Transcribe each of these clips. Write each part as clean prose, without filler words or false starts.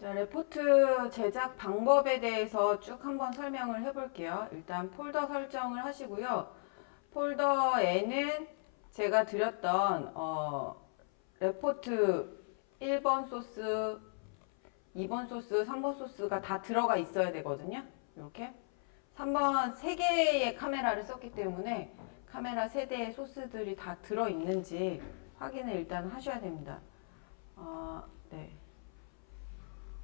자, 레포트 제작 방법에 대해서 쭉 한번 설명을 해볼게요. 일단 폴더 설정을 하시고요. 폴더에는 제가 드렸던 레포트 1번 소스, 2번 소스, 3번 소스가 다 들어가 있어야 되거든요. 이렇게 3번 3개의 카메라를 썼기 때문에 카메라 세대의 소스들이 다 들어있는지 확인을 일단 하셔야 됩니다. 네.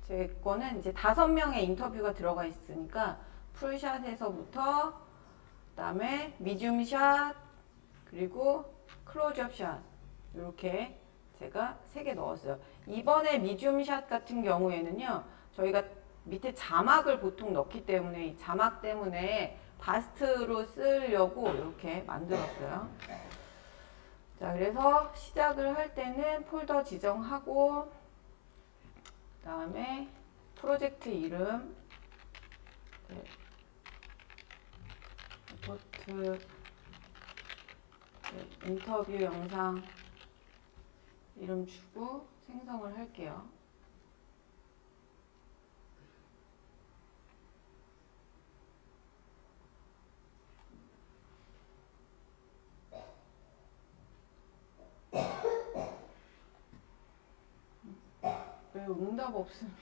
제 거는 이제 5명의 인터뷰가 들어가 있으니까 풀샷에서부터 그다음에 미디움샷 그리고 클로즈업 샷 이렇게 제가 3개 넣었어요. 이번에 미디움샷 같은 경우에는요. 저희가 밑에 자막을 보통 넣기 때문에 이 자막 때문에 바스트로 쓰려고 이렇게 만들었어요. 자, 그래서 시작을 할 때는 폴더 지정하고 그다음에 프로젝트 이름 네, 리포트 네, 인터뷰 영상 이름 주고 생성을 할게요. 왜 응답 없으면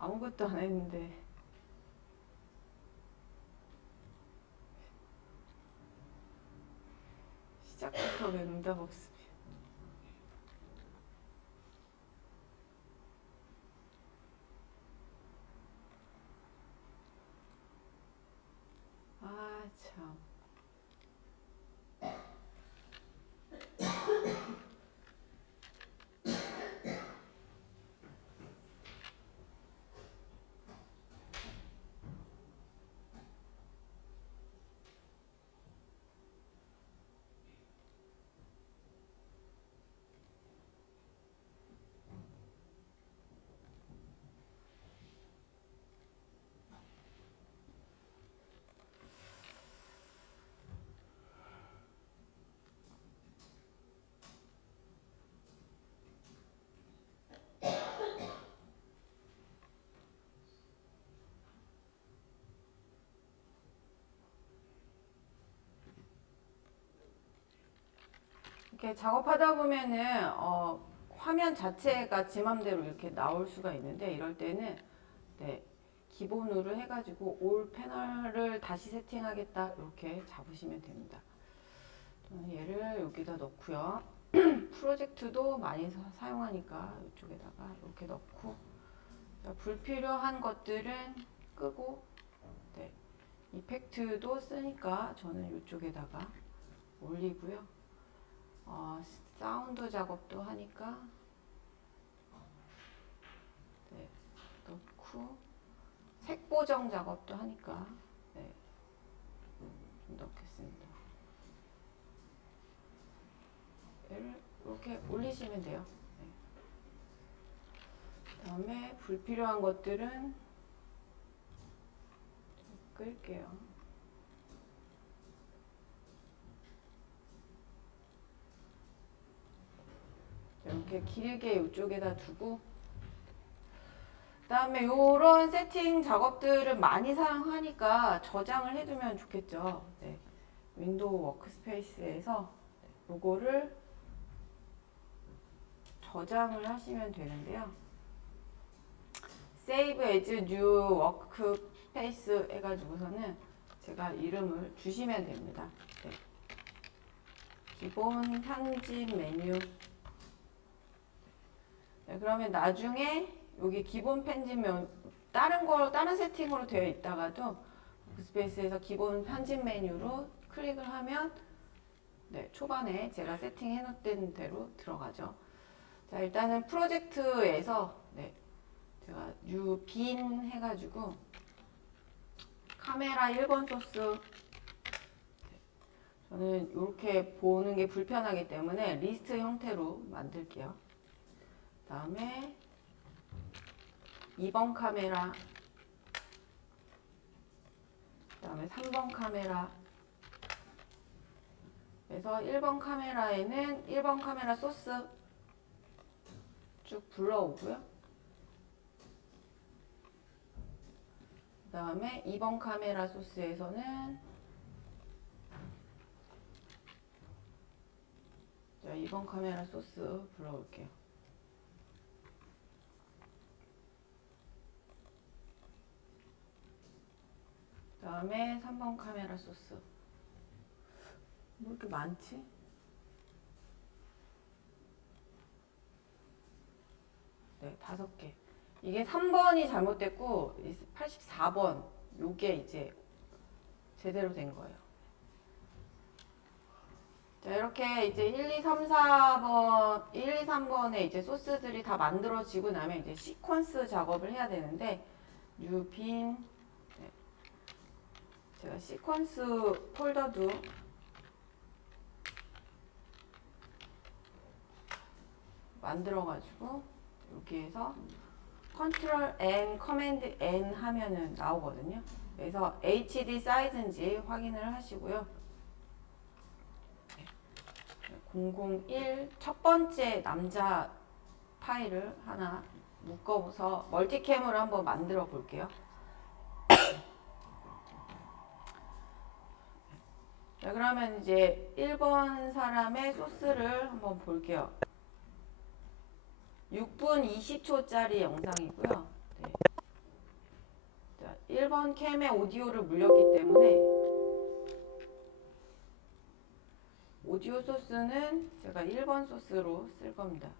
아무것도 안 했는데 시작부터 왜 응답 없으면 아 참. 이렇게 작업하다 보면은 화면 자체가 지 맘대로 이렇게 나올 수가 있는데 이럴 때는 네, 기본으로 해가지고 올 패널을 다시 세팅하겠다 이렇게 잡으시면 됩니다. 저는 얘를 여기다 넣고요. 프로젝트도 많이 사용하니까 이쪽에다가 이렇게 넣고 자, 불필요한 것들은 끄고 네, 이펙트도 쓰니까 저는 이쪽에다가 올리고요. 사운드 작업도 하니까 네, 넣고 색 보정 작업도 하니까 네, 좀 넣겠습니다. 얘를 이렇게 올리시면 돼요. 네. 그다음에 불필요한 것들은 끌게요. 이렇게 길게 이쪽에다 두고 그다음에 이런 세팅 작업들은 많이 사용하니까 저장을 해두면 좋겠죠. 네. 윈도우 워크스페이스에서 요거를 저장을 하시면 되는데요. Save as new workspace 해가지고서는 제가 이름을 주시면 됩니다. 네. 기본 편집 메뉴. 네, 그러면 나중에 여기 기본 편집 메뉴 다른 세팅으로 되어 있다가도 워크스페이스에서 기본 편집 메뉴로 클릭을 하면 네, 초반에 제가 세팅해 놓은 대로 들어가죠. 자, 일단은 프로젝트에서 네, 제가 new 빈 해가지고 카메라 1번 소스 저는 이렇게 보는 게 불편하기 때문에 리스트 형태로 만들게요. 다음에 2번 카메라 그다음에 3번 카메라 그래서 1번 카메라에는 1번 카메라 소스 쭉 불러오고요. 다음에 2번 카메라 소스에서는 자, 2번 카메라 소스 불러올게요. 다음에 3번 카메라 소스. 뭐 이렇게 많지? 네, 5개. 이게 3번이 잘못됐고 84번 요게 이제 제대로 된 거예요. 자, 이렇게 이제 1, 2, 3, 4번, 1, 2, 3번에 이제 소스들이 다 만들어지고 나면 이제 시퀀스 작업을 해야 되는데 뉴빈 네. 제가 시퀀스 폴더도 만들어가지고 여기에서 컨트롤 N, 커맨드 N 하면은 나오거든요. 그래서 HD 사이즈인지 확인을 하시고요. 001 첫 번째 남자 파일을 하나 묶어서 멀티캠으로 한번 만들어 볼게요. 자, 그러면 이제 1번 사람의 소스를 한번 볼게요. 6분 20초짜리 영상이고요. 네. 자, 1번 캠에 오디오를 물렸기 때문에 오디오 소스는 제가 1번 소스로 쓸 겁니다.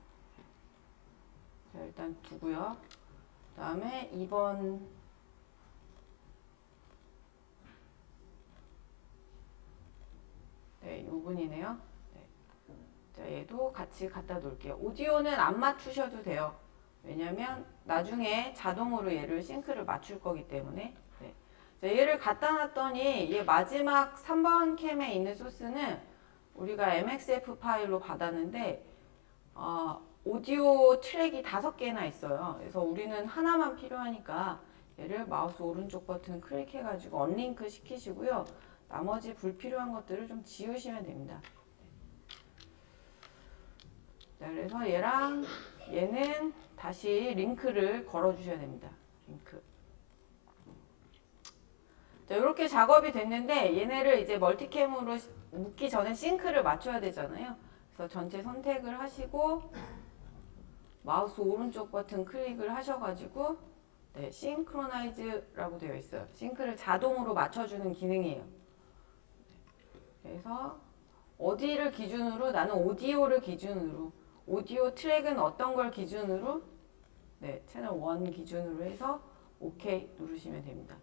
자, 일단 두고요. 그 다음에 2번 네, 요분이네요. 네. 자, 얘도 같이 갖다 놓을게요. 오디오는 안 맞추셔도 돼요. 왜냐면 나중에 자동으로 얘를 싱크를 맞출 거기 때문에. 네. 자, 얘를 갖다 놨더니 얘 마지막 3번 캠에 있는 소스는 우리가 MXF 파일로 받았는데 오디오 트랙이 5개나 있어요. 그래서 우리는 하나만 필요하니까 얘를 마우스 오른쪽 버튼 클릭해가지고 언링크 시키시고요. 나머지 불필요한 것들을 좀 지우시면 됩니다. 자, 그래서 얘랑 얘는 다시 링크를 걸어 주셔야 됩니다. 링크. 자, 이렇게 작업이 됐는데 얘네를 이제 멀티캠으로 묶기 전에 싱크를 맞춰야 되잖아요. 그래서 전체 선택을 하시고 마우스 오른쪽 버튼 클릭을 하셔가지고 네, 싱크로나이즈라고 되어 있어요. 싱크를 자동으로 맞춰주는 기능이에요. 그래서 어디를 기준으로 나는 오디오를 기준으로 오디오 트랙은 어떤 걸 기준으로 네, 채널 1 기준으로 해서 OK 누르시면 됩니다.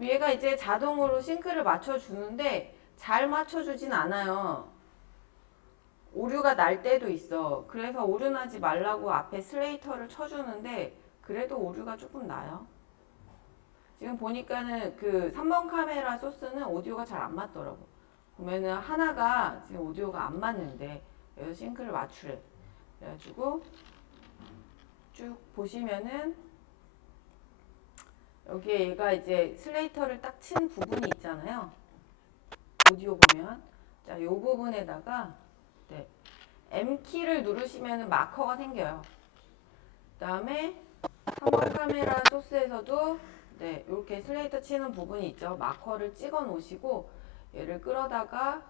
얘가 이제 자동으로 싱크를 맞춰주는데 잘 맞춰주진 않아요. 오류가 날 때도 있어. 그래서 오류 나지 말라고 앞에 슬레이터를 쳐주는데 그래도 오류가 조금 나요. 지금 보니까는 그 3번 카메라 소스는 오디오가 잘 안 맞더라고. 보면은 하나가 지금 오디오가 안 맞는데 그래서 싱크를 맞추래. 그래가지고 쭉 보시면은 여기에 얘가 이제 슬레이터를 딱 친 부분이 있잖아요. 오디오 보면 자, 요 부분에다가 네, M키를 누르시면 마커가 생겨요. 그 다음에 3번 카메라 소스에서도 네, 이렇게 슬레이터 치는 부분이 있죠. 마커를 찍어 놓으시고 얘를 끌어다가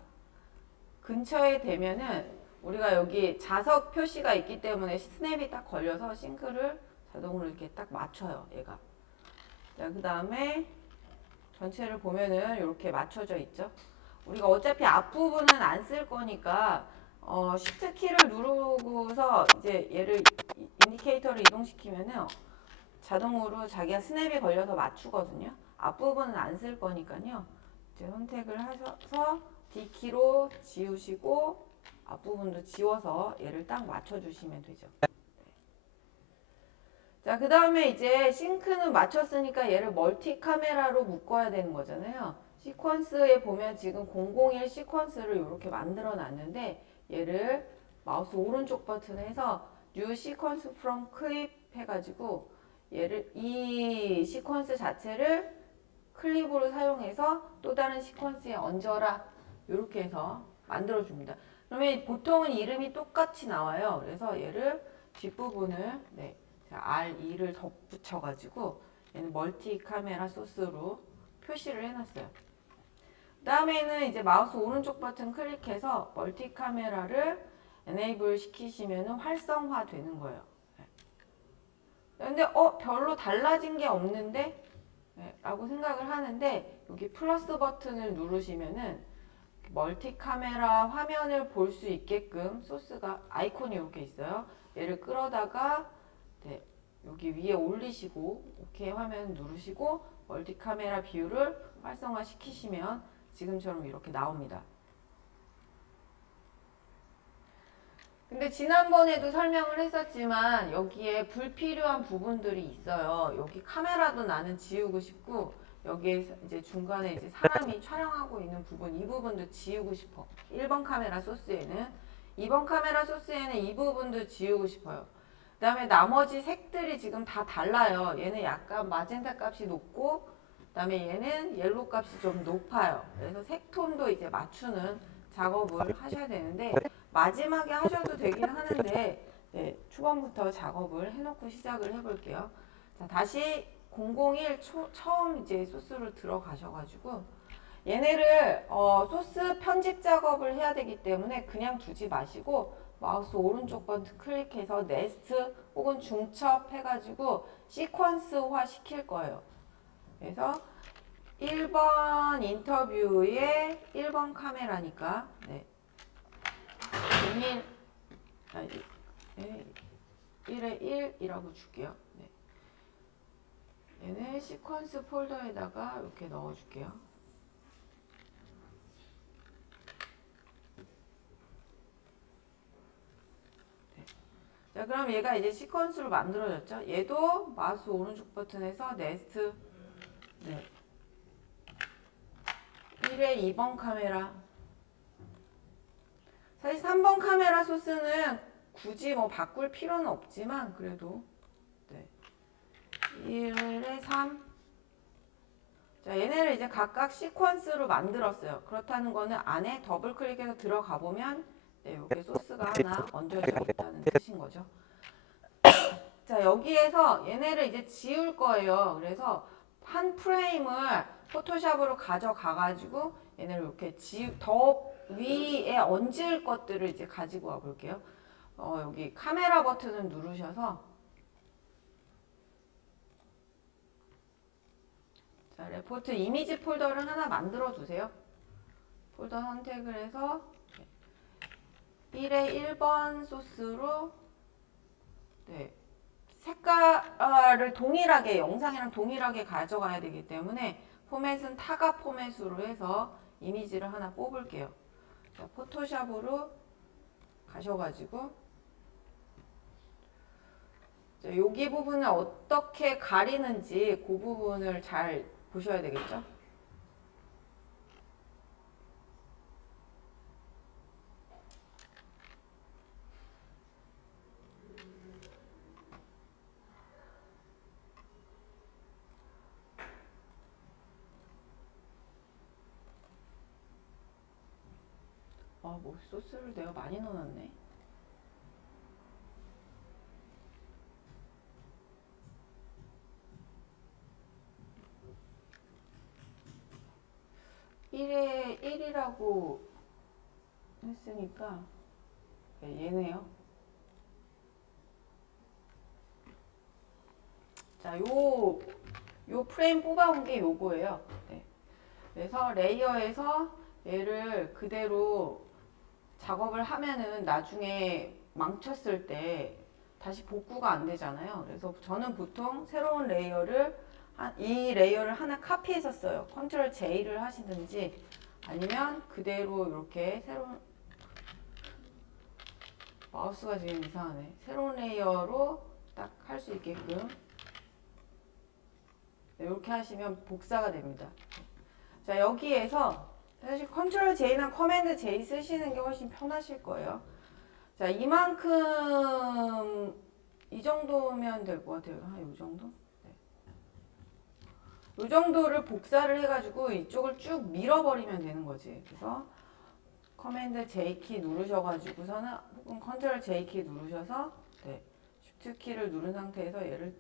근처에 대면은 우리가 여기 자석 표시가 있기 때문에 스냅이 딱 걸려서 싱크를 자동으로 이렇게 딱 맞춰요. 얘가. 자, 그 다음에 전체를 보면은 이렇게 맞춰져 있죠. 우리가 어차피 앞부분은 안 쓸 거니까 Shift 키를 누르고서 이제 얘를 인디케이터를 이동시키면은 자동으로 자기가 스냅이 걸려서 맞추거든요. 앞부분은 안 쓸 거니까요. 이제 선택을 하셔서 D키로 지우시고 앞부분도 지워서 얘를 딱 맞춰주시면 되죠. 자, 그 다음에 이제 싱크는 맞췄으니까 얘를 멀티 카메라로 묶어야 되는 거잖아요. 시퀀스에 보면 지금 001 시퀀스를 이렇게 만들어 놨는데 얘를 마우스 오른쪽 버튼에서 New Sequence from Clip 해가지고 얘를 이 시퀀스 자체를 클립으로 사용해서 또 다른 시퀀스에 얹어라 이렇게 해서 만들어 줍니다. 그러면 보통은 이름이 똑같이 나와요. 그래서 얘를 뒷부분을 네, R2를 덧붙여가지고 얘는 멀티 카메라 소스로 표시를 해놨어요. 그 다음에는 이제 마우스 오른쪽 버튼 클릭해서 멀티 카메라를 에네이블 시키시면 활성화 되는 거예요. 근데 별로 달라진 게 없는데? 라고 생각을 하는데 여기 플러스 버튼을 누르시면은 멀티 카메라 화면을 볼 수 있게끔 소스가 아이콘이 이렇게 있어요. 얘를 끌어다가 네, 여기 위에 올리시고 OK 화면 누르시고 멀티 카메라 뷰를 활성화 시키시면 지금처럼 이렇게 나옵니다. 근데 지난번에도 설명을 했었지만 여기에 불필요한 부분들이 있어요. 여기 카메라도 나는 지우고 싶고 여기에 이제 중간에 이제 사람이 촬영하고 있는 부분 이 부분도 지우고 싶어. 1번 카메라 소스에는 2번 카메라 소스에는 이 부분도 지우고 싶어요. 그 다음에 나머지 색들이 지금 다 달라요. 얘는 약간 마젠타 값이 높고 그 다음에 얘는 옐로우 값이 좀 높아요. 그래서 색톤도 이제 맞추는 작업을 하셔야 되는데 마지막에 하셔도 되긴 하는데 네, 초반부터 작업을 해놓고 시작을 해볼게요. 자, 다시 001 처음 이제 소스로 들어가셔가지고 얘네를 소스 편집 작업을 해야 되기 때문에 그냥 두지 마시고 마우스 오른쪽 버튼 클릭해서 네스트 혹은 중첩 해가지고 시퀀스화 시킬 거예요. 그래서 1번 인터뷰의 1번 카메라니까 네. 1에 1이라고 줄게요. 네. 얘는 시퀀스 폴더에다가 이렇게 넣어줄게요. 네. 자, 그럼 얘가 이제 시퀀스로 만들어졌죠? 얘도 마우스 오른쪽 버튼에서 네스트 네. 1에 2번 카메라 사실 3번 카메라 소스는 굳이 뭐 바꿀 필요는 없지만 그래도 네. 1에 3 자, 얘네를 이제 각각 시퀀스로 만들었어요. 그렇다는 거는 안에 더블 클릭해서 들어가 보면 네, 이렇게 소스가 하나 얹어져 있다는 뜻인 거죠. 자, 여기에서 얘네를 이제 지울 거예요. 그래서 한 프레임을 포토샵으로 가져가 가지고 얘네를 이렇게 더 위에 얹을 것들을 이제 가지고 와 볼게요. 여기 카메라 버튼을 누르셔서 자, 레포트 이미지 폴더를 하나 만들어 두세요. 폴더 선택을 해서 1에 1번 소스로 네, 색깔을 동일하게 영상이랑 동일하게 가져가야 되기 때문에 포맷은 타가 포맷으로 해서 이미지를 하나 뽑을게요. 자, 포토샵으로 가셔가지고 자, 여기 부분을 어떻게 가리는지 그 부분을 잘 보셔야 되겠죠? 뭐 소스를 내가 많이 넣어놨네. (1에 1이라고) 했으니까 네, 얘네요. 자, 요 프레임 뽑아온 게 요거예요. 네. 그래서 레이어에서 얘를 그대로 작업을 하면은 나중에 망쳤을 때 다시 복구가 안 되잖아요. 그래서 저는 보통 새로운 레이어를 이 레이어를 하나 카피해서 써요. 컨트롤 J를 하시든지 아니면 그대로 이렇게 새로운 마우스가 지금 이상하네. 새로운 레이어로 딱 할 수 있게끔 이렇게 하시면 복사가 됩니다. 자, 여기에서 사실 컨트롤 J나 커맨드 J 쓰시는 게 훨씬 편하실 거예요. 자, 이만큼 이 정도면 될 것 같아요. 한 이 정도? 네. 이 정도를 복사를 해가지고 이쪽을 쭉 밀어버리면 되는 거지. 그래서 커맨드 J 키 누르셔가지고서는 혹은 컨트롤 J 키 누르셔서 네, 쉬프트 키를 누른 상태에서 얘를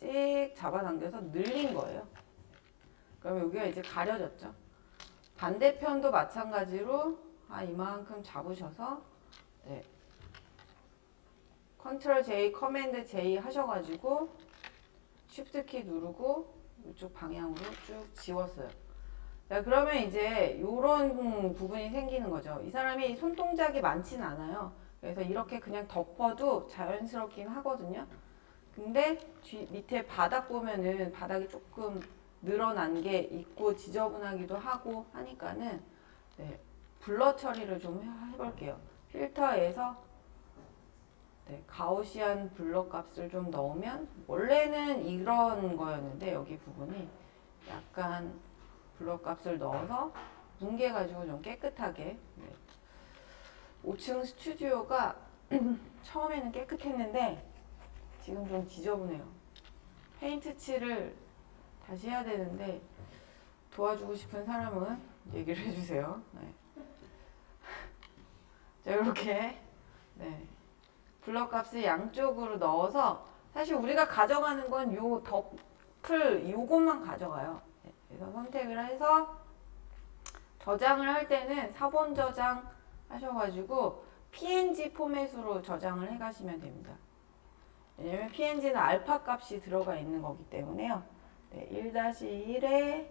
찍 잡아당겨서 늘린 거예요. 그러면 여기가 이제 가려졌죠. 반대편도 마찬가지로 이만큼 잡으셔서 네. 컨트롤 J, 커맨드 J 하셔가지고 쉬프트 키 누르고 이쪽 방향으로 쭉 지웠어요. 자, 그러면 이제 이런 부분이 생기는 거죠. 이 사람이 손동작이 많진 않아요. 그래서 이렇게 그냥 덮어도 자연스럽긴 하거든요. 근데 밑에 바닥 보면은 바닥이 조금 늘어난 게 있고 지저분하기도 하고 하니까는 네, 블러 처리를 좀 해볼게요. 필터에서 네, 가우시안 블러 값을 좀 넣으면 원래는 이런 거였는데 여기 부분이 약간 블러 값을 넣어서 뭉개가지고 좀 깨끗하게 네. 5층 스튜디오가 처음에는 깨끗했는데 지금 좀 지저분해요. 페인트 칠을 다시 해야 되는데 도와주고 싶은 사람은 얘기를 해주세요. 네. 자, 이렇게 네. 블러 값을 양쪽으로 넣어서 사실 우리가 가져가는 건 요 덮을 요것만 가져가요. 네. 그래서 선택을 해서 저장을 할 때는 사본 저장 하셔가지고 PNG 포맷으로 저장을 해가시면 됩니다. 왜냐면 PNG는 알파 값이 들어가 있는 거기 때문에요. 네, 1-1에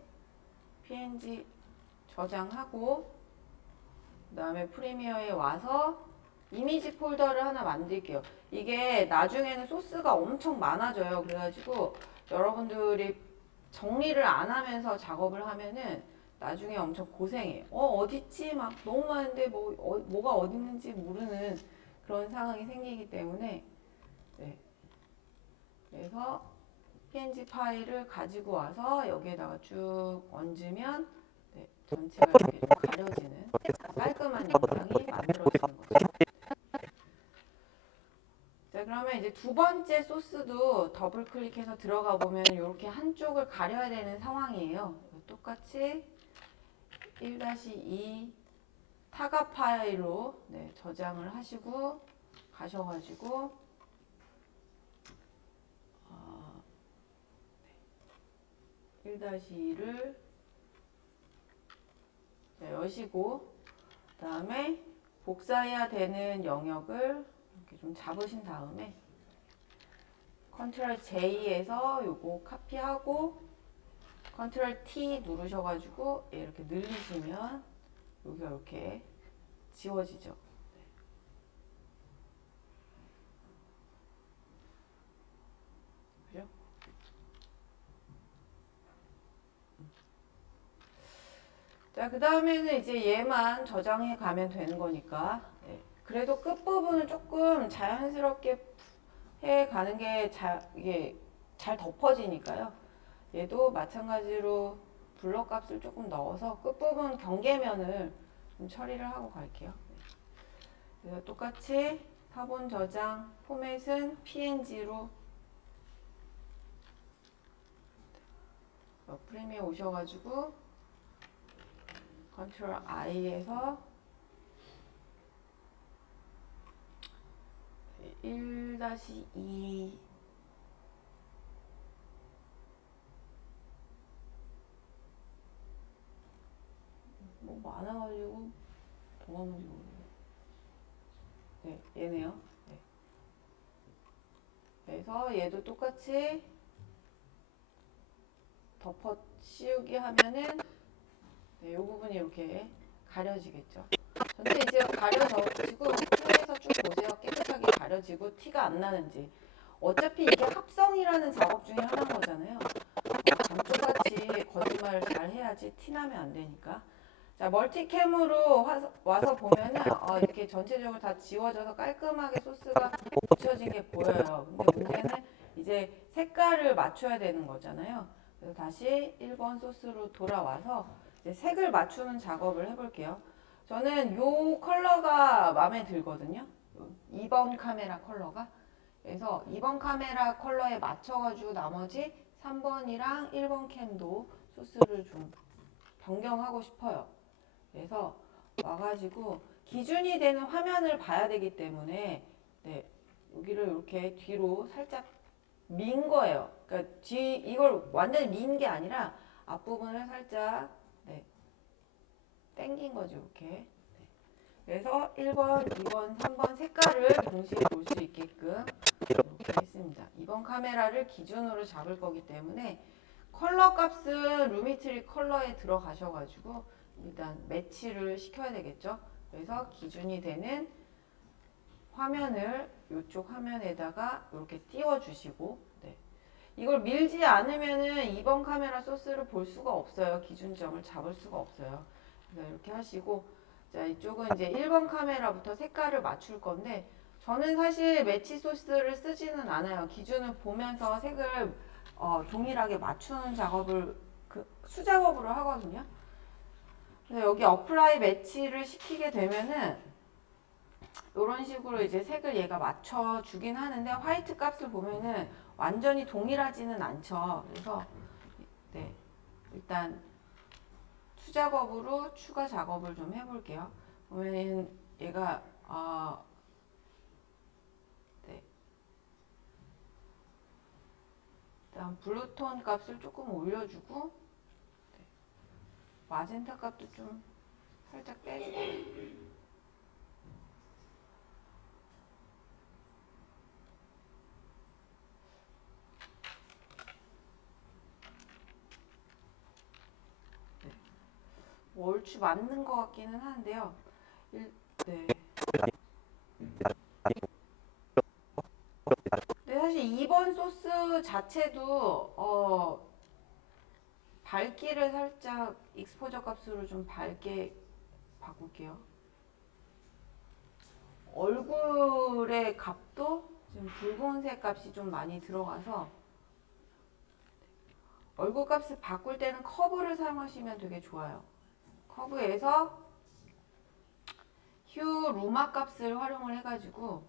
PNG 저장하고 그 다음에 프리미어에 와서 이미지 폴더를 하나 만들게요. 이게 나중에는 소스가 엄청 많아져요. 그래가지고 여러분들이 정리를 안 하면서 작업을 하면은 나중에 엄청 고생해요. 어딨지? 막 너무 많은데 뭐가 어디 있는지 모르는 그런 상황이 생기기 때문에 네. 그래서 PNG 파일을 가지고 와서 여기에다가 쭉 얹으면 네, 전체가 이렇게 좀 가려지는 깔끔한 영상이 만들어지는 거죠. 자, 그러면 이제 두 번째 소스도 더블 클릭해서 들어가 보면 이렇게 한쪽을 가려야 되는 상황이에요. 똑같이 1-2 타가 파일로 네, 저장을 하시고 가셔가지고 1-2를 여시고 그 다음에 복사해야 되는 영역을 이렇게 좀 잡으신 다음에 컨트롤 J에서 요거 카피하고 컨트롤 T 누르셔가지고 이렇게 늘리시면 여기가 이렇게 지워지죠. 그죠? 자, 그 다음에는 이제 얘만 저장해 가면 되는 거니까 네. 그래도 끝부분을 조금 자연스럽게 해 가는 게 이게 잘 덮어지니까요. 얘도 마찬가지로 블러 값을 조금 넣어서 끝부분 경계면을 좀 처리를 하고 갈게요. 그래서 똑같이 사본 저장 포맷은 PNG로 프레미에 오셔가지고 컨트롤 I에서 1-2 뭐 많아가지고 뭐하는지 모르겠네. 네, 얘네요. 네. 그래서 얘도 똑같이 덮어 씌우기 하면은 네, 이 부분이 이렇게 가려지겠죠. 전체 이제 가려져가지고 후에서 쭉 보세요. 깨끗하게 가려지고 티가 안 나는지. 어차피 이게 합성이라는 작업 중에 하나인 거잖아요. 감쪽같이 거짓말을 잘 해야지 티 나면 안 되니까. 자, 멀티캠으로 와서 보면은 이렇게 전체적으로 다 지워져서 깔끔하게 소스가 묻혀진 게 보여요. 근데 문제는 이제 색깔을 맞춰야 되는 거잖아요. 그래서 다시 1번 소스로 돌아와서 이제 색을 맞추는 작업을 해볼게요. 저는 요 컬러가 마음에 들거든요. 2번 카메라 컬러가. 그래서 2번 카메라 컬러에 맞춰가지고 나머지 3번이랑 1번 캠도 소스를 좀 변경하고 싶어요. 그래서 와가지고 기준이 되는 화면을 봐야 되기 때문에 네, 여기를 이렇게 뒤로 살짝 민 거예요. 그러니까 이걸 완전히 민 게 아니라 앞부분을 살짝 네, 당긴 거죠. 이렇게. 그래서 1번, 2번, 3번 색깔을 동시에 볼 수 있게끔 이렇게 했습니다. 이번 카메라를 기준으로 잡을 거기 때문에 컬러 값은 루미트리 컬러에 들어가셔가지고 일단 매치를 시켜야 되겠죠. 그래서 기준이 되는 화면을 이쪽 화면에다가 이렇게 띄워주시고 네. 이걸 밀지 않으면은 2번 카메라 소스를 볼 수가 없어요. 기준점을 잡을 수가 없어요. 그래서 이렇게 하시고 자 이쪽은 이제 1번 카메라부터 색깔을 맞출 건데 저는 사실 매치 소스를 쓰지는 않아요. 기준을 보면서 색을 동일하게 맞추는 작업을 수작업으로 하거든요. 그래서 여기 어플라이 매치를 시키게 되면은 이런 식으로 이제 색을 얘가 맞춰주긴 하는데 화이트 값을 보면은 완전히 동일하지는 않죠. 그래서 네, 일단 수작업으로 추가 작업을 좀 해볼게요. 보면은 얘가 네, 일단 블루톤 값을 조금 올려주고 네, 마젠타 값도 좀 살짝 빼주고 얼추 맞는 것 같기는 한데요. 네. 근데 사실 2번 소스 자체도 밝기를 살짝 익스포저 값으로 좀 밝게 바꿀게요. 얼굴의 값도 지금 붉은색 값이 좀 많이 들어가서 얼굴 값을 바꿀 때는 커브를 사용하시면 되게 좋아요. 커브에서 휴 루마 값을 활용을 해가지고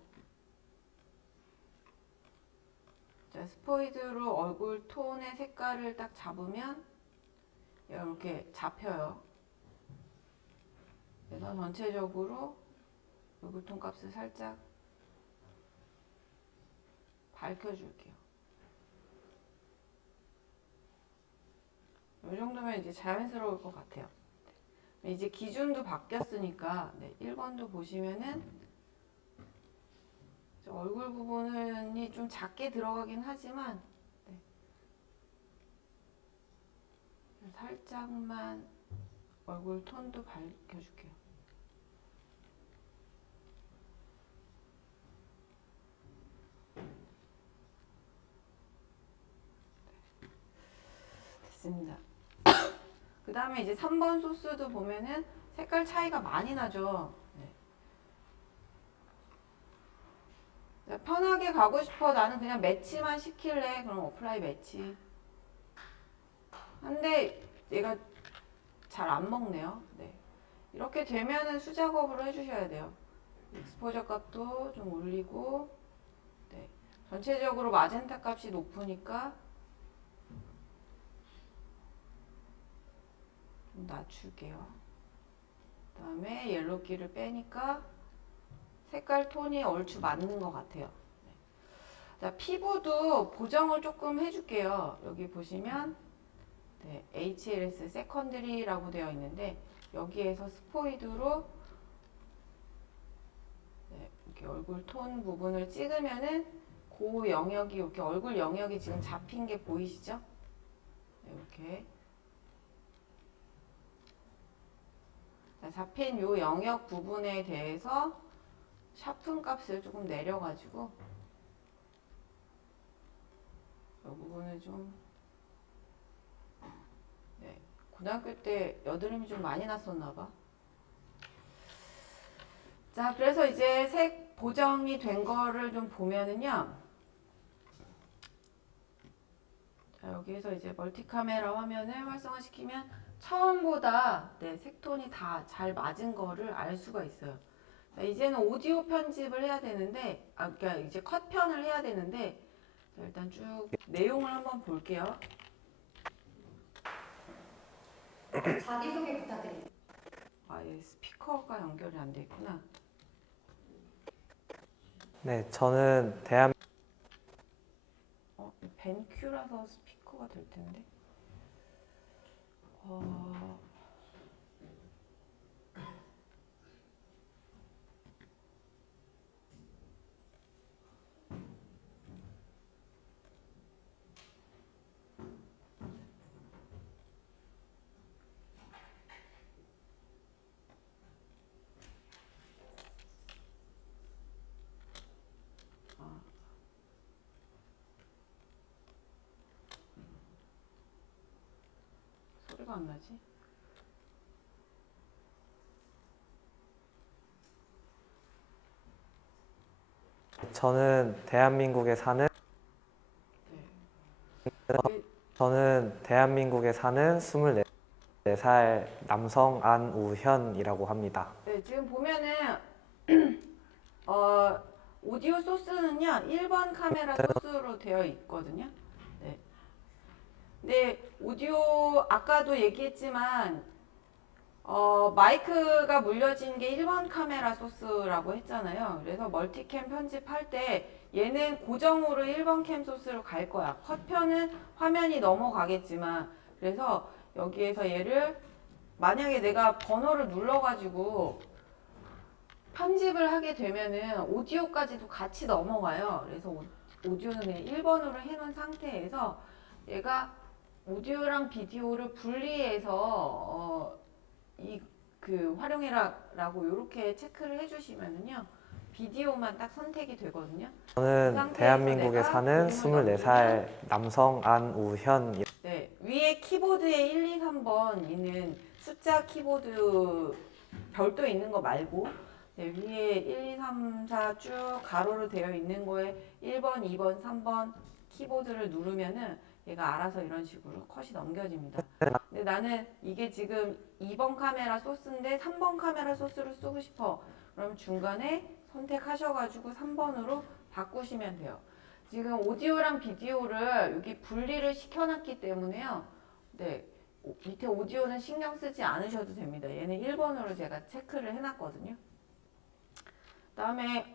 스포이드로 얼굴 톤의 색깔을 딱 잡으면 이렇게 잡혀요. 그래서 전체적으로 얼굴 톤 값을 살짝 밝혀줄게요. 이 정도면 이제 자연스러울 것 같아요. 이제 기준도 바뀌었으니까 네, 1번도 보시면은 얼굴 부분이 좀 작게 들어가긴 하지만 네, 살짝만 얼굴 톤도 밝혀줄게요. 됐습니다. 그 다음에 이제 3번 소스도 보면은 색깔 차이가 많이 나죠. 네. 편하게 가고 싶어. 나는 그냥 매치만 시킬래. 그럼 어플라이 매치. 근데 얘가 잘 안 먹네요. 네. 이렇게 되면은 수작업으로 해주셔야 돼요. 익스포저 값도 좀 올리고 네. 전체적으로 마젠타 값이 높으니까 좀 낮출게요. 그 다음에 옐로기를 빼니까 색깔 톤이 얼추 맞는 것 같아요. 네. 자, 피부도 보정을 조금 해줄게요. 여기 보시면 네, HLS 세컨드리라고 되어 있는데 여기에서 스포이드로 네, 이렇게 얼굴 톤 부분을 찍으면은 그 영역이 이렇게 얼굴 영역이 지금 잡힌 게 보이시죠? 이렇게 잡힌 요 영역 부분에 대해서 샤픈 값을 조금 내려가지고 이 부분을 좀 네, 고등학교 때 여드름이 좀 많이 났었나 봐. 자, 그래서 이제 색 보정이 된 거를 좀 보면은요. 자, 여기에서 이제 멀티카메라 화면을 활성화시키면 처음보다 네, 색톤이 다 잘 맞은 거를 알 수가 있어요. 자, 이제는 오디오 편집을 해야 되는데, 그러니까 이제 컷편을 해야 되는데, 자, 일단 쭉 내용을 한번 볼게요. 자기소개 부탁드립니다. 예, 스피커가 연결이 안 돼 있구나. 네, 저는 대한 EQ라서 스피커가 될 텐데. 소리가 안 나지? 저는 대한민국에 사는 네. 저는 대한민국에 사는 24살 남성 안우현이라고 합니다. 네, 지금 보면은 오디오 소스는요 1번 카메라 소스로 되어 있거든요. 네. 근데 오디오 아까도 얘기했지만 마이크가 물려진 게 1번 카메라 소스라고 했잖아요. 그래서 멀티캠 편집할 때 얘는 고정으로 1번 캠 소스로 갈 거야. 컷편은 화면이 넘어가겠지만 그래서 여기에서 얘를 만약에 내가 번호를 눌러가지고 편집을 하게 되면은 오디오까지도 같이 넘어가요. 그래서 오디오는 그냥 1번으로 해놓은 상태에서 얘가 오디오랑 비디오를 분리해서 이 그 활용해라라고 이렇게 체크를 해주시면은요 비디오만 딱 선택이 되거든요. 그 저는 상태에서 대한민국에 내가 사는 도움을 24살 남성 안우현. 네, 위에 키보드에 1, 2, 3번 있는 숫자 키보드 별도 있는 거 말고 네, 위에 1, 2, 3, 4 쭉 가로로 되어 있는 거에 1번, 2번, 3번 키보드를 누르면은 얘가 알아서 이런 식으로 컷이 넘겨집니다. 근데 나는 이게 지금 2번 카메라 소스인데 3번 카메라 소스를 쓰고 싶어. 그럼 중간에 선택하셔가지고 3번으로 바꾸시면 돼요. 지금 오디오랑 비디오를 여기 분리를 시켜놨기 때문에요. 네, 밑에 오디오는 신경 쓰지 않으셔도 됩니다. 얘는 1번으로 제가 체크를 해놨거든요. 그다음에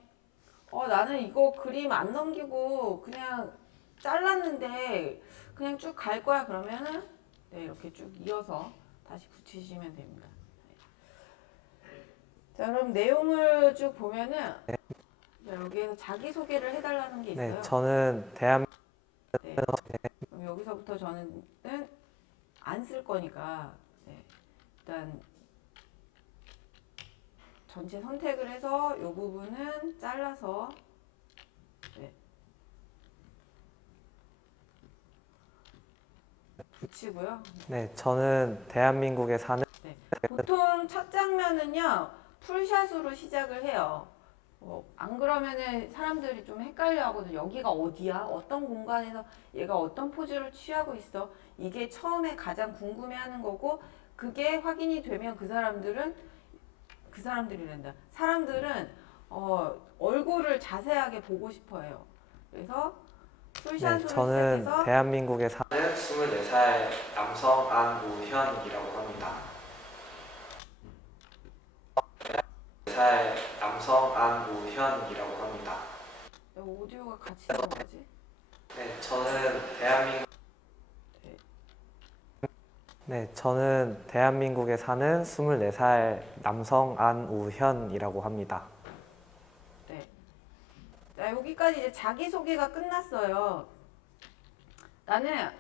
나는 이거 그림 안 넘기고 그냥 잘랐는데 그냥 쭉 갈 거야 그러면은 네, 이렇게 쭉 이어서 다시 붙이시면 됩니다. 자, 그럼 내용을 쭉 보면은 자, 여기에서 자기소개를 해달라는 게 있어요. 네, 저는 대한 네. 그럼 여기서부터 저는 안 쓸 거니까 네. 일단 전체 선택을 해서 이 부분은 잘라서 네. 붙이고요. 네, 저는 대한민국에 사는 네. 보통 첫 장면은요 풀샷으로 시작을 해요. 안 그러면은 사람들이 좀 헷갈려 하거든. 여기가 어디야? 어떤 공간에서 얘가 어떤 포즈를 취하고 있어? 이게 처음에 가장 궁금해하는 거고 그게 확인이 되면 사람들은 얼굴을 자세하게 보고 싶어해요. 그래서 풀샷으로 네, 저는 시작해서 대한민국에 사는 24살 남성 안우현이라고 합니다. 24살 남성 안우현이라고 합니다. 오디오가 같이 넘어가지? 네, 저는 대한민국에 사는 24살 남성 안우현이라고 합니다. 네. 자, 여기까지 이제 자기소개가 끝났어요. 나는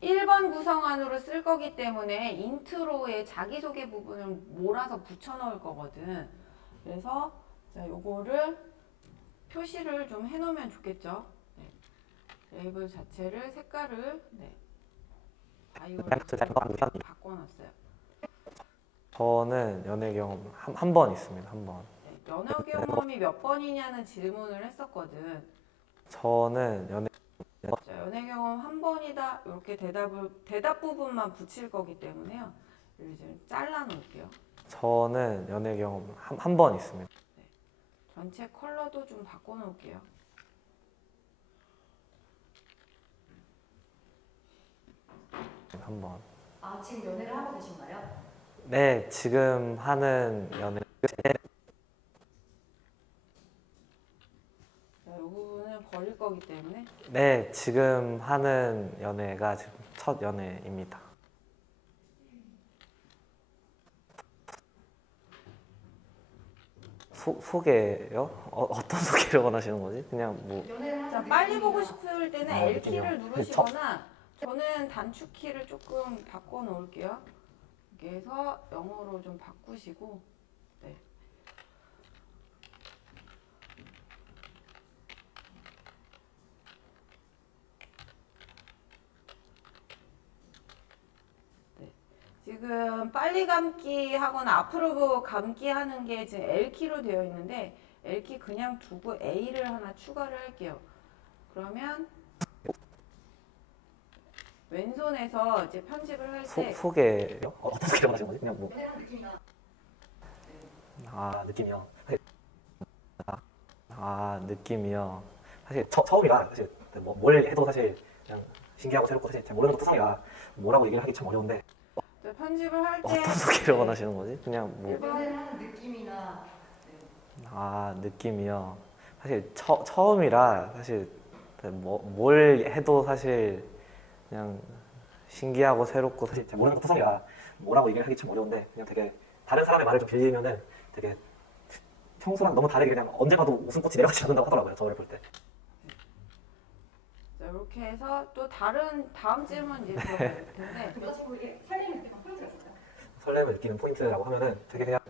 1번 구성안으로 쓸 거기 때문에 인트로에 자기소개 부분을 몰아서 붙여 넣을 거거든. 그래서 자, 요거를 표시를 좀 해놓으면 좋겠죠. 네. 레이블 자체를 색깔을 바이올렛으로 바꿔놨어요. 저는 연애 경험 한 번 있습니다. 한 번. 네. 연애 경험이 몇 번이냐는 질문을 했었거든. 저는 자, 연애 경험 한 번이다. 이렇게 대답 부분만 붙일 거기 때문에요. 여기 좀 잘라 놓을게요. 저는 연애 경험 한 번 있습니다. 전체 컬러도 좀 바꿔 놓을게요. 한 번. 아, 지금 연애를 하고 계신가요? 네, 지금 하는 연애. 자, 이 부분은 그냥 버릴 거기 때문에. 네, 지금 하는 연애가 지금 첫 연애입니다. 소개요? 어떤 소개를 원하시는 거지? 그냥 뭐 연애를 하는 자, 빨리 느낌이나 보고 싶을 때는 아, L키를 느낌이요. 누르시거나 저는 단축키를 조금 바꿔 놓을게요. 이렇게 해서 영어로 좀 바꾸시고. 네. 네. 지금 빨리 감기 하거나 앞으로 감기 하는 게 지금 L키로 되어 있는데 L키 그냥 두고 A를 하나 추가를 할게요. 그러면 왼손에서 이제 편집을 할 때 소개요? 어떤 소개를 원하시는 거지? 그냥 뭐 연애를 하는 느낌이나 느낌이요. 느낌이요. 사실 처음이라 사실 뭘 해도 사실 그냥 신기하고 새롭고 사실 잘 모르는 것도 상이라 뭐라고 얘기를 하기 참 어려운데 편집을 할 때 어떤 소개를 원하시는 거지? 그냥 뭐 연애를 하는 느낌이나 느낌이요. 사실 처음이라 사실 뭘 해도 사실 그냥 신기하고 새롭고 사실 잘 모르는 것도 상이라 뭐라고 얘기를 하기 참 어려운데 그냥 되게 다른 사람의 말을 좀 빌리면은 되게 평소랑 너무 다르게 그냥 언제 봐도 웃음꽃이 내려가지 않는다고 하더라고요. 저를 볼 때. 자, 이렇게 해서 또 다음 질문 이제 들어볼 텐데 여자친구에게 설렘을 느끼는 포인트가 있을까요? 설렘을 느끼는 포인트라고 하면은 되게 그냥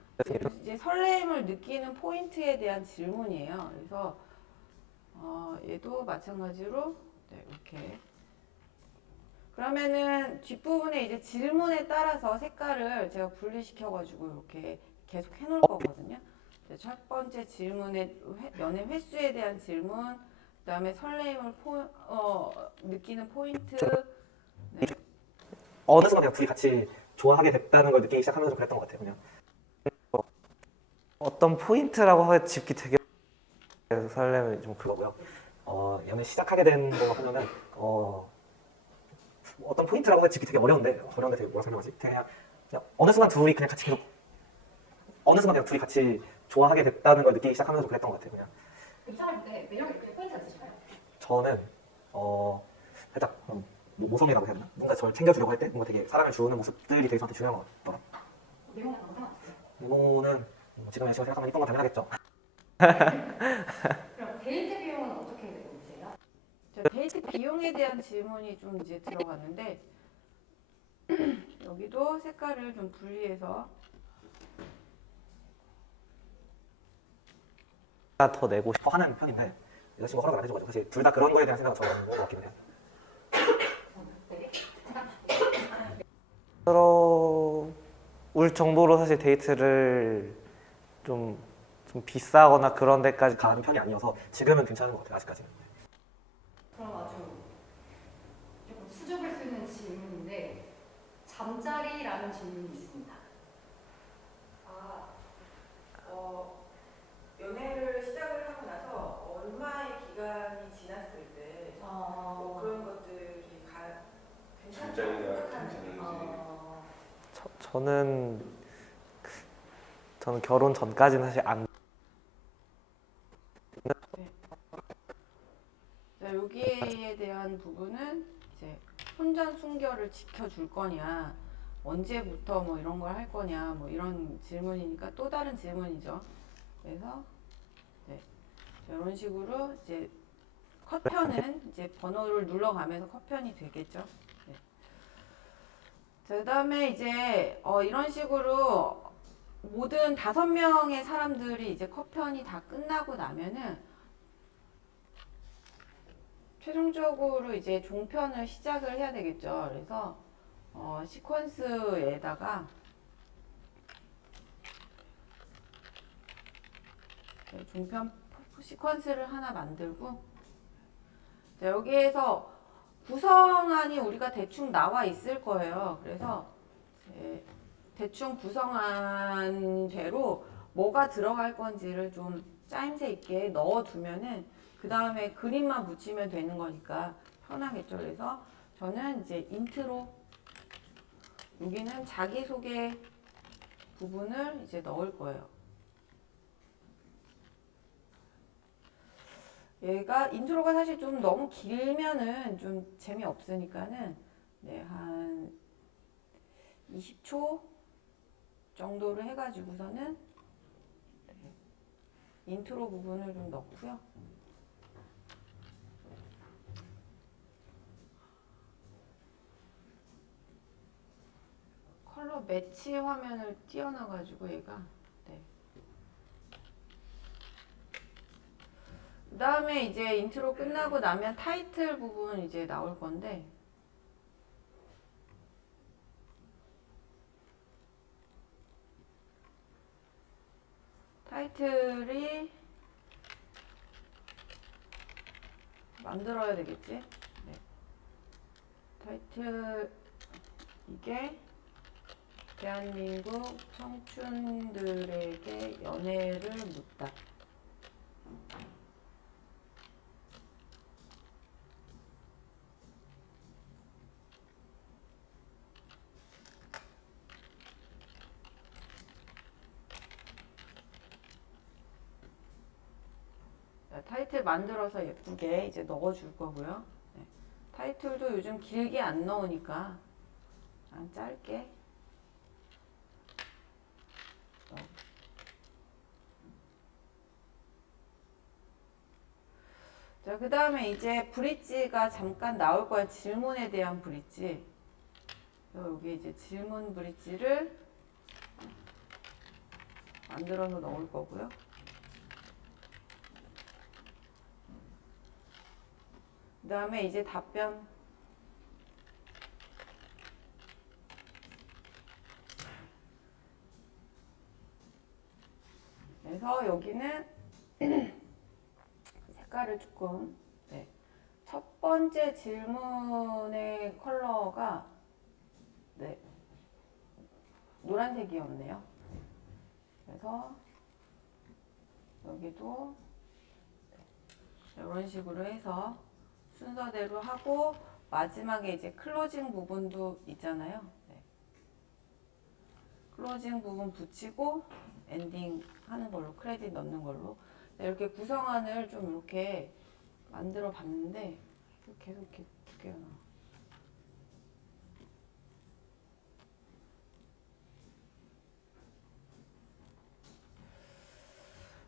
이제 설렘을 느끼는 포인트에 대한 질문이에요. 그래서 얘도 마찬가지로 네, 이렇게 그러면은 뒷부분에 이제 질문에 따라서 색깔을 제가 분리시켜가지고 이렇게 계속 해놓을 거거든요. 이제 첫 번째 질문에 연애 횟수에 대한 질문, 그다음에 설렘을 느끼는 포인트. 네. 어느 순간 그냥 둘이 같이 좋아하게 됐다는 걸 느끼기 시작하면서 그랬던 것 같아요. 그냥 어떤 포인트라고 하기 짚기 되게 설렘이 좀 그거고요. 연애 시작하게 된 거 하면은 어떤 포인트라고 하기 짚기 되게 어려운데 되게 뭐라 설명하지? 그냥 어느 순간 둘이 그냥 같이 계속 어느 순간 그냥 둘이 같이 좋아하게 됐다는 걸 느끼기 시작하면서 그랬던 것 같아요. 그냥 이 사람일 때 매력이 이렇게 포인트가 있으실까요? 저는 살짝 모성애라고 해야 되나? 뭔가 저를 챙겨주려고 할 때 뭔가 되게 사랑을 주는 모습들이 되게 저한테 중요한 것 같더라고요. 미모는 어떤 상관없어요? 이모는 지금의 시각 생각하면 이쁜 건 당연하겠죠. 그럼 데이트 비용은 어떻게 되고 계세요? 자, 데이트 비용에 대한 질문이 좀 이제 들어갔는데 여기도 색깔을 좀 분리해서 더 내고 싶어 하는 편인데 여자친구 허락을 안 해줘가지고 사실 둘 다 그런 거에 대한 생각은 저는 없는 것 같기는 해요. 울 정도로 사실 데이트를 좀 비싸거나 그런 데까지 가는 편이 아니어서 지금은 괜찮은 것 같아요. 아직까지는. 그럼 아주 조금 수줍을 수 있는 질문인데 잠자리라는 질문이 있습니다. 연애를 시작을 하고 나서 얼마의 기간이 지났을 때 그런 것들이 괜찮다고 생각하는지. 저는 결혼 전까지는 사실 안 자, 여기에 대한 부분은 이제 혼전순결을 지켜줄 거냐, 언제부터 뭐 이런 걸 할 거냐, 뭐 이런 질문이니까 또 다른 질문이죠. 그래서 네, 이런 식으로 이제 컷편은 이제 번호를 눌러가면서 컷편이 되겠죠. 네. 자, 그다음에 이제 이런 식으로 모든 5명의 사람들이 이제 컷편이 다 끝나고 나면은 최종적으로 이제 종편을 시작을 해야 되겠죠. 그래서 시퀀스에다가 종편 시퀀스를 하나 만들고 자, 여기에서 구성안이 우리가 대충 나와 있을 거예요. 그래서 대충 구성안대로 뭐가 들어갈 건지를 좀 짜임새 있게 넣어두면은 그 다음에 그림만 붙이면 되는 거니까 편하겠죠. 그래서 저는 이제 인트로 여기는 자기소개 부분을 이제 넣을 거예요. 얘가 인트로가 사실 좀 너무 길면은 좀 재미없으니까는 네, 한 20초 정도를 해가지고서는 네, 인트로 부분을 좀 넣고요. 컬러 매치 화면을 띄워놔가지고 얘가 네. 그 다음에 이제 인트로 끝나고 나면 타이틀 부분 이제 나올 건데 타이틀이 만들어야 되겠지? 네. 타이틀 이게 대한민국 청춘들에게 연애를 묻다. 타이틀 만들어서 예쁘게 이제 넣어줄 거고요. 네. 타이틀도 요즘 길게 안 넣으니까 그냥 짧게. 자, 그 다음에 이제 브릿지가 잠깐 나올 거야. 질문에 대한 브릿지. 여기 이제 질문 브릿지를 만들어서 넣을 거고요. 그 다음에 이제 답변. 그래서 여기는 색깔을 조금 네. 첫 번째 질문의 컬러가 네. 노란색이었네요. 그래서 여기도 이런 식으로 해서 순서대로 하고 마지막에 이제 클로징 부분도 있잖아요. 네. 클로징 부분 붙이고 엔딩 하는 걸로 크레딧 넣는 걸로 네, 이렇게 구성안을 좀 이렇게 만들어 봤는데 계속 이렇게 두께가 나와.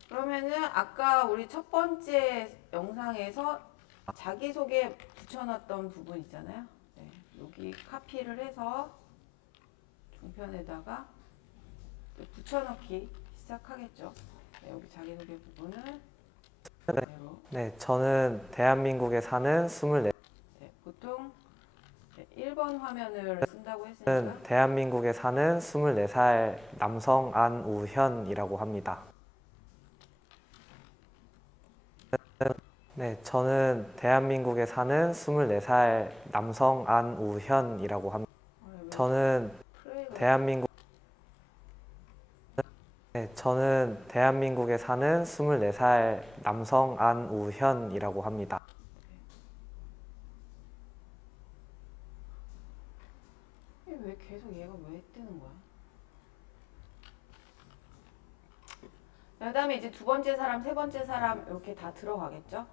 그러면은 아까 우리 첫 번째 영상에서 자기소개 붙여놨던 부분 있잖아요. 네, 여기 카피를 해서 종편에다가 붙여넣기 시작하겠죠. 네, 여기 자기소개 부분을 그대로. 네, 저는 대한민국에 사는 24. 네, 보통 1번 화면을 쓴다고 했으니까 대한민국에 사는 24살 남성 안우현이라고 합니다. 네, 저는 대한민국에 사는 24살 남성 안우현이라고 합니다. 저는 플레이가 대한민국 네, 저는 대한민국에 사는 24살 남성 안우현이라고 합니다. 왜 계속 얘가 왜 뜨는 거야? 그 다음에 이제 두 번째 사람, 세 번째 사람 이렇게 다 들어가겠죠?